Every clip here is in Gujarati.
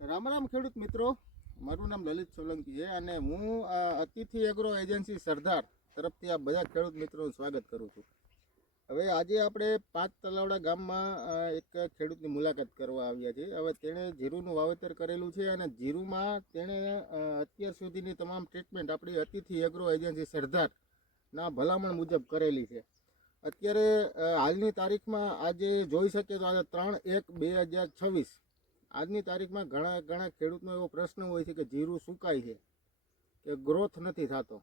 રામ રામ ખેડૂત મિત્રો, મારું નામ લલિત સોલંકી છે અને હું અતિથિ એગ્રો એજન્સી સરદાર તરફથી આ બધા ખેડૂત મિત્રોનું સ્વાગત કરું છું. હવે આજે આપણે 5 તલાવડા ગામમાં એક ખેડૂતની મુલાકાત કરવા આવ્યા છીએ. હવે તેણે જીરુંનું વાવેતર કરેલું છે અને જીરુંમાં તેણે અત્યાર સુધીની તમામ ટ્રીટમેન્ટ આપણી અતિથિ એગ્રો એજન્સી સરદારના ભલામણ મુજબ કરેલી છે. અત્યારે હાલની તારીખમાં આજે જોઈ શકીએ તો આજે 3/1/2026 આજની તારીખમાં ઘણા ખેડૂતનો એવો પ્રશ્ન હોય છે કે જીરું સુકાય છે, કે ગ્રોથ નથી થતો,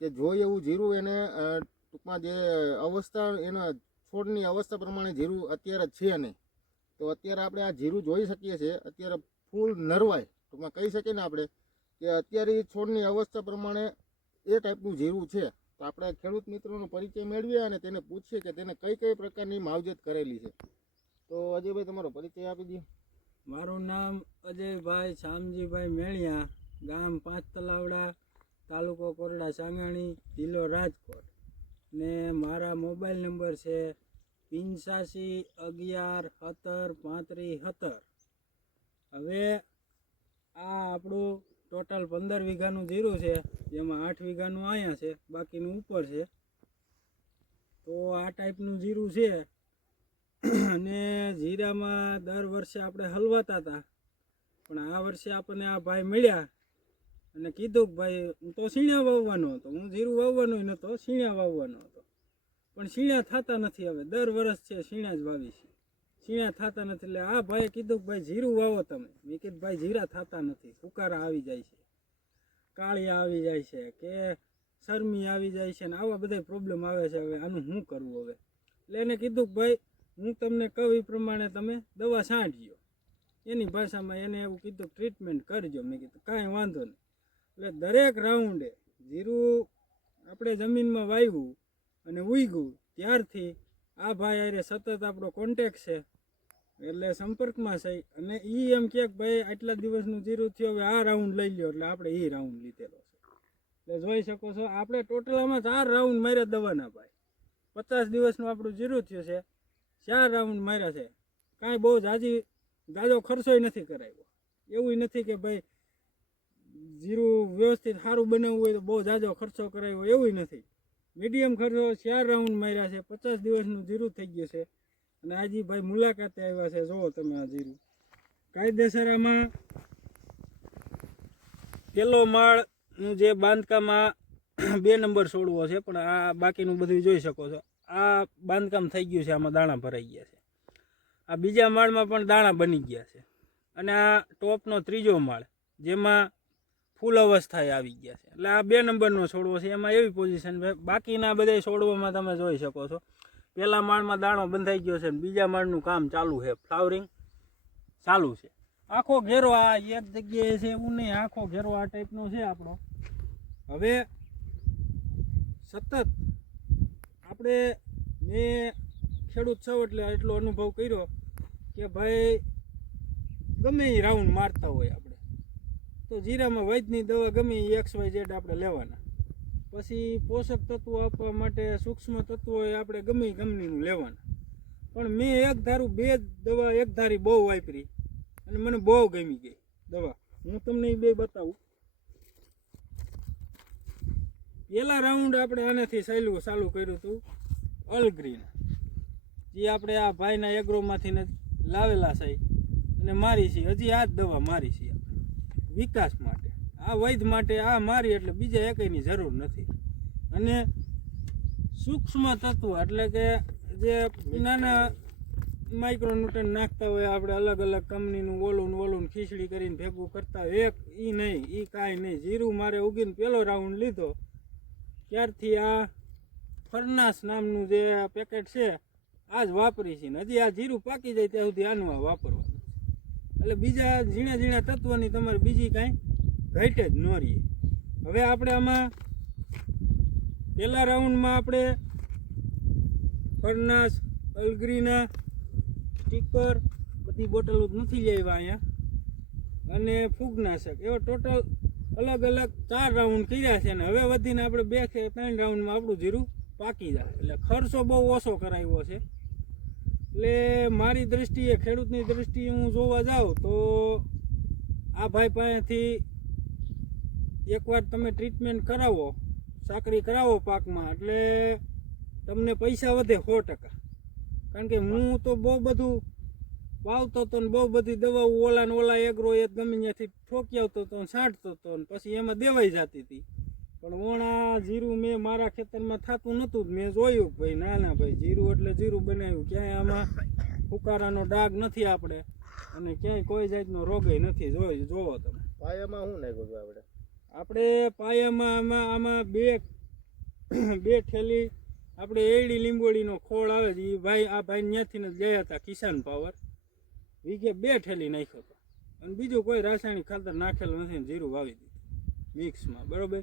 કે જોઈએ એવું જીરું એને ટૂંકમાં જે અવસ્થા એના છોડની અવસ્થા પ્રમાણે જીરું અત્યારે છે નહીં. તો અત્યારે આપણે આ જીરું જોઈ શકીએ છીએ, અત્યારે ફૂલ નરવાય ટૂંકમાં કહી શકીએ ને આપણે કે અત્યારે છોડની અવસ્થા પ્રમાણે એ ટાઈપનું જીરું છે. તો આપણે ખેડૂત મિત્રોનો પરિચય મેળવીએ અને તેને પૂછીએ કે તેને કઈ પ્રકારની માવજત કરેલી છે. તો અજયભાઈ, તમારો પરિચય આપી દઈએ. મારું નામ અજયભાઈ શામજીભાઈ મેળિયા, ગામ 5 તલાવડા, તાલુકો કોરડા સાંગાણી, જિલ્લો રાજકોટ. ને મારા મોબાઈલ નંબર છે 8511173517. હવે આ આપણું ટોટલ 15 વીઘાનું જીરું છે, જેમાં 8 વીઘાનું અહીંયા છે, બાકીનું ઉપર છે. તો આ ટાઈપનું જીરું છે. અને જીરામાં દર વર્ષે આપણે હલવાતા હતા, પણ આ વર્ષે આપણને આ ભાઈ મળ્યા અને કીધું કે ભાઈ હું તો સીણા વાવવાનો હતો, હું જીરું વાવવાનો નહોતો, સીણા વાવવાનો હતો, પણ સીણા થતા નથી. હવે દર વર્ષ છે સીણા જ વાવી છે, સીણા થતા નથી. એટલે આ ભાઈએ કીધું કે ભાઈ જીરું વાવો તમે. મેં કીધું ભાઈ જીરા થતા નથી, ફુકારા આવી જાય છે, કાળિયા આવી જાય છે, કે શરમી આવી જાય છે, ને આવા બધા પ્રોબ્લેમ આવે છે. હવે આનું શું કરવું? હવે એટલે એને કીધું કે ભાઈ હું તમને કહું એ પ્રમાણે તમે દવા છાંટજો. એની ભાષામાં એને એવું કીધું ટ્રીટમેન્ટ કરજો. મેં કીધું કાંઈ વાંધો નહીં. એટલે દરેક રાઉન્ડે જીરું આપણે જમીનમાં વાવ્યું અને ઉગ્યું ત્યારથી આ ભાઈ આરે સતત આપણો કોન્ટેક છે, એટલે સંપર્કમાં છે. અને એ એમ કહે કે ભાઈ આટલા દિવસનું જીરું થયું, હવે આ રાઉન્ડ લઈ લ્યો. એટલે આપણે એ રાઉન્ડ લીધેલો છે. એટલે જોઈ શકો છો આપણે ટોટલ આમાં 4 રાઉન્ડ માર્યા દવાના. ભાઈ 50 દિવસનું આપણું જીરું થયું છે, 4 રાઉન્ડ માર્યા છે. કાંઈ બહુ જાજો ખર્ચોય નથી કરાવ્યો. એવું નથી કે ભાઈ જીરું વ્યવસ્થિત સારું બનાવવું હોય તો બહુ જાજો ખર્ચો કરાવ્યો, એવું નથી. મીડિયમ ખર્ચો 4 રાઉન્ડ માર્યા છે, 50 દિવસનું જીરું થઈ ગયું છે. અને આજે ભાઈ મુલાકાતે આવ્યા છે. જુઓ તમે આ જીરું કાયદેસર. આમાં પેલો માળનું જે બાંધકામમાં 2 નંબર છોડવો છે, પણ આ બાકીનું બધું જોઈ શકો છો. આ બાંધકામ થઈ ગયું છે, આમાં દાણા ભરાઈ ગયા છે. આ બીજા માળમાં પણ દાણા બની ગયા છે. અને આ ટોપનો 3જો માળ, જેમાં ફૂલ અવસ્થાએ આવી ગયા છે. એટલે આ 2 નંબરનો છોડવો છે, એમાં એવી પોઝિશન છે. બાકીના બધા છોડવામાં તમે જોઈ શકો છો, પહેલા માળમાં દાણો બંધાઈ ગયો છે, બીજા માળનું કામ ચાલુ છે, ફ્લાવરિંગ ચાલુ છે. આખો ઘેરો આ એક જગ્યાએ છે એવું નહીં, આખો ઘેરો આ ટાઈપનો છે આપણો. હવે સતત આપણે મેં ખેડૂત છો એટલે એટલો અનુભવ કર્યો કે ભાઈ ગમે એ રાઉન્ડ મારતા હોય આપણે તો જીરામાં વૈદની દવા ગમે એ XYZ આપણે લેવાના. પછી પોષક તત્વો આપવા માટે સૂક્ષ્મ તત્વો આપણે ગમે એ કંપનીનું લેવાના. પણ મેં એક ધારું 2 દવા એક ધારી બહુ વાપરી અને મને બહુ ગમી ગઈ દવા. હું તમને એ 2 બતાવું. પહેલા રાઉન્ડ આપણે આનાથી ચાલુ કર્યું હતું અલગ્રીન, જે આપણે આ ભાઈના એગ્રોમાંથી લાવેલા છે અને મારી છે. હજી આ જ દવા મારી છે વિકાસ માટે, આ વૈધ માટે આ મારી, એટલે બીજા એકની જરૂર નથી. અને સૂક્ષ્મ તત્વ એટલે કે જે નાના માઇક્રોન્યુટ્રન નાખતા હોય આપણે, અલગ અલગ કંપનીનું ઓલું ખીચડી કરીને ભેગું કરતા હોય, એક એ નહીં, એ કાંઈ નહીં. જીરું મારે ઉગીને પહેલો રાઉન્ડ લીધો ત્યારથી આ ફરનાસ નામનું જે પેકેટ છે આ જ વાપરી છે. હજી આ જીરું પાકી જાય ત્યાં સુધી આનું આ વાપરવાનું. એટલે બીજા ઝીણા તત્વની તમારે બીજી કાંઈ ઘટે જ ન રહીએ. હવે આપણે આમાં પહેલા રાઉન્ડમાં આપણે ફરનાસ, અલગ્રીના સ્ટીકર બધી બોટલો નથી લઈ આવ્યા અહીંયા, અને ફૂગનાશક, એવા ટોટલ અલગ 4 રાઉન્ડ કર્યા છે. ને હવે વધીને આપણે 2 કે 3 રાઉન્ડમાં આપણું જીરું પાકી જાય. એટલે ખર્ચો બહુ ઓછો કરાવ્યો છે. એટલે મારી દ્રષ્ટિએ, ખેડૂતની દ્રષ્ટિએ હું જોવા જાઉં તો આ ભાઈ પાસેથી એકવાર તમે ટ્રીટમેન્ટ કરાવો, સાકરી કરાવો પાકમાં, એટલે તમને પૈસા વધે 100%. કારણ કે હું તો બહુ બધું વાવતો હતો ને બહુ બધી દવાઓ ઓલા ને ઓલા એગ્રો એ ગમે ત્યાંથી ઠોકી આવતો હતો ને છાંટતો હતો ને પછી એમાં દેવાઈ જતી હતી. પણ ઓણા જીરું મેં મારા ખેતરમાં થતું નહોતું જ. મેં જોયું કે ભાઈ ના ભાઈ જીરું એટલે જીરું બનાવ્યું, ક્યાંય આમાં ફુકારાનો ડાઘ નથી આપણે, અને ક્યાંય કોઈ જાતનો રોગય નથી. જોવો તમે પાયામાં શું નાખ્યું હતું આપણે? આપણે પાયામાં આમાં બે ઠેલી આપણે એડી લીંબોડીનો ખોળ આવે છે. એ ભાઈ આ ભાઈ ત્યાંથી જ ગયા હતા કિસાન પાવર, વીઘે 2 ઠેલી નાખ્યો હતો. અને બીજું કોઈ રાસાયણિક ખાતર નાખેલું નથી ને જીરું વાવી દીધું મિક્સમાં, બરાબર.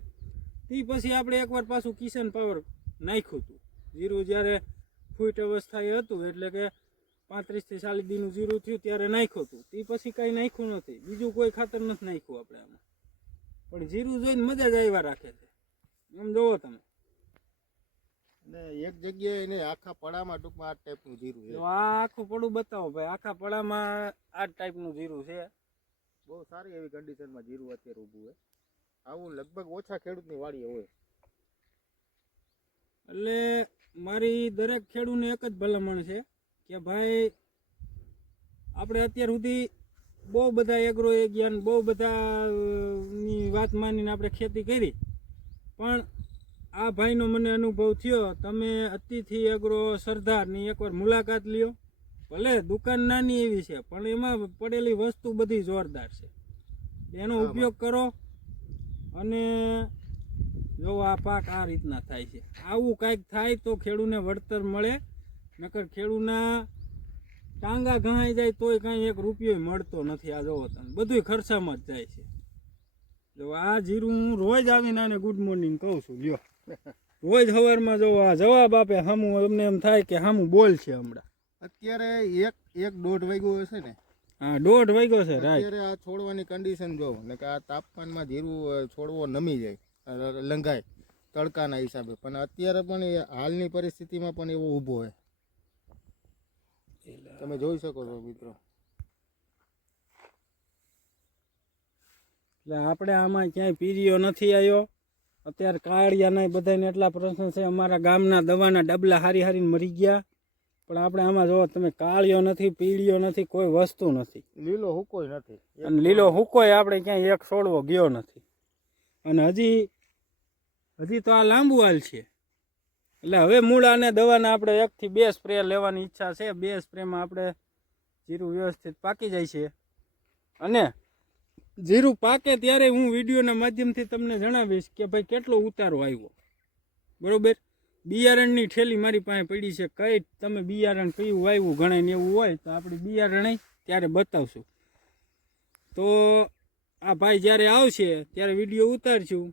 તે પછી આપણે એકવાર પાછું કિસાન પાવર નાખ્યું હતું. જીરું જ્યારે ફૂટ અવસ્થાએ હતું, એટલે કે 35 થી 40 દીનું જીરું થયું ત્યારે નાખ્યું હતું. તે પછી કાંઈ નાખ્યું નથી, બીજું કોઈ ખાતર નથી નાખ્યું આપણે આમાં. પણ જીરું જોઈને મજા જ આવ્યા રાખે છે. એમ જોવો તમે, ને એક જગ્યાએ એને આખા પડામાં ટૂંકમાં આ ટાઈપનું જીરું છે. આ આખું પડું બતાવો ભાઈ. આખા પડામાં આ ટાઈપનું જીરું છે. બહુ સારી એવી કન્ડિશનમાં જીરું અત્યારે ઊભું હોય. આવું લગભગ ઓછા ખેડૂતની વાડીએ હોય. એટલે મારી દરેક ખેડૂતને એક જ ભલામણ છે કે ભાઈ આપણે અત્યાર સુધી બહુ બધા એગ્રો એગ્યાન બહુ બધાની વાત માનીને આપણે ખેતી કરી, પણ આ ભાઈનો મને અનુભવ થયો. તમે અતિથિ એગ્રો સરદારની એકવાર મુલાકાત લ્યો. ભલે દુકાન નાની એવી છે, પણ એમાં પડેલી વસ્તુ બધી જોરદાર છે. એનો ઉપયોગ કરો અને જો આ પાક આ રીતના થાય છે. આવું કાંઈક થાય તો ખેડૂને વળતર મળે, નકર ખેડૂના ટાંગા ઘહાઈ જાય તોય કાંઈ 1 રૂપિયો મળતો નથી. આ જોવો તમે, બધુંય ખર્ચામાં જ જાય છે. જો આ જીરું હું રોજ આવીને આને ગુડ મોર્નિંગ કહું છું. લ્યો રોજ સવારમાં જો આ જવાબ આપે સામું, અમને એમ થાય કે સામું બોલ છે હમણાં. અત્યારે 1-1:30 વાગ્યો હશે ને? હા, 1:30 વાગ્યો છે. રાઈટ. અત્યારે આ છોડવાની કન્ડિશન જો ને કે આ તાપમાનમાં જીરું છોડવો નમી જાય, લંઘાય તડકાના હિસાબે. પણ અત્યારે પણ એ હાલની પરિસ્થિતિમાં પણ એવો ઊભો હોય, તમે જોઈ શકો છો મિત્રો. એટલે આપણે આમાં ક્યાંય પીરીઓ નથી આવ્યો. અત્યારે કાળિયાના બધાને એટલા પ્રશ્ન છે. અમારા ગામના દવાના ડબલા હારીને મરી ગયા, પણ આપણે આમાં જોવો તમે, કાળિયો નથી, પીળીઓ નથી, કોઈ વસ્તુ નથી. લીલો હુકોય નથી. અને લીલો હુકોય આપણે ક્યાંય એક છોડવો ગયો નથી. અને હજી તો આ લાંબુ હાલ છે. એટલે હવે મૂળાને દવાના આપણે 1 થી 2 સ્પ્રે લેવાની ઈચ્છા છે. 2 સ્પ્રેમાં આપણે જીરું વ્યવસ્થિત પાકી જાય છે. અને જીરું પાકે ત્યારે હું વિડીયોના માધ્યમથી તમને જણાવીશ કે ભાઈ કેટલો ઉતારો આવ્યો, બરોબર. બિયારણની ઠેલી મારી પાસે પડી છે. કઈ તમે બિયારણ કયું વાવ્યું ગણાય ને એવું હોય તો આપણે બિયારણ ત્યારે બતાવશું. તો આ ભાઈ જ્યારે આવશે ત્યારે વિડીયો ઉતારશું.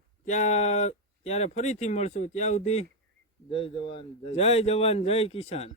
ત્યારે ફરીથી મળશું. ત્યાં સુધી જય જવાન જય કિસાન.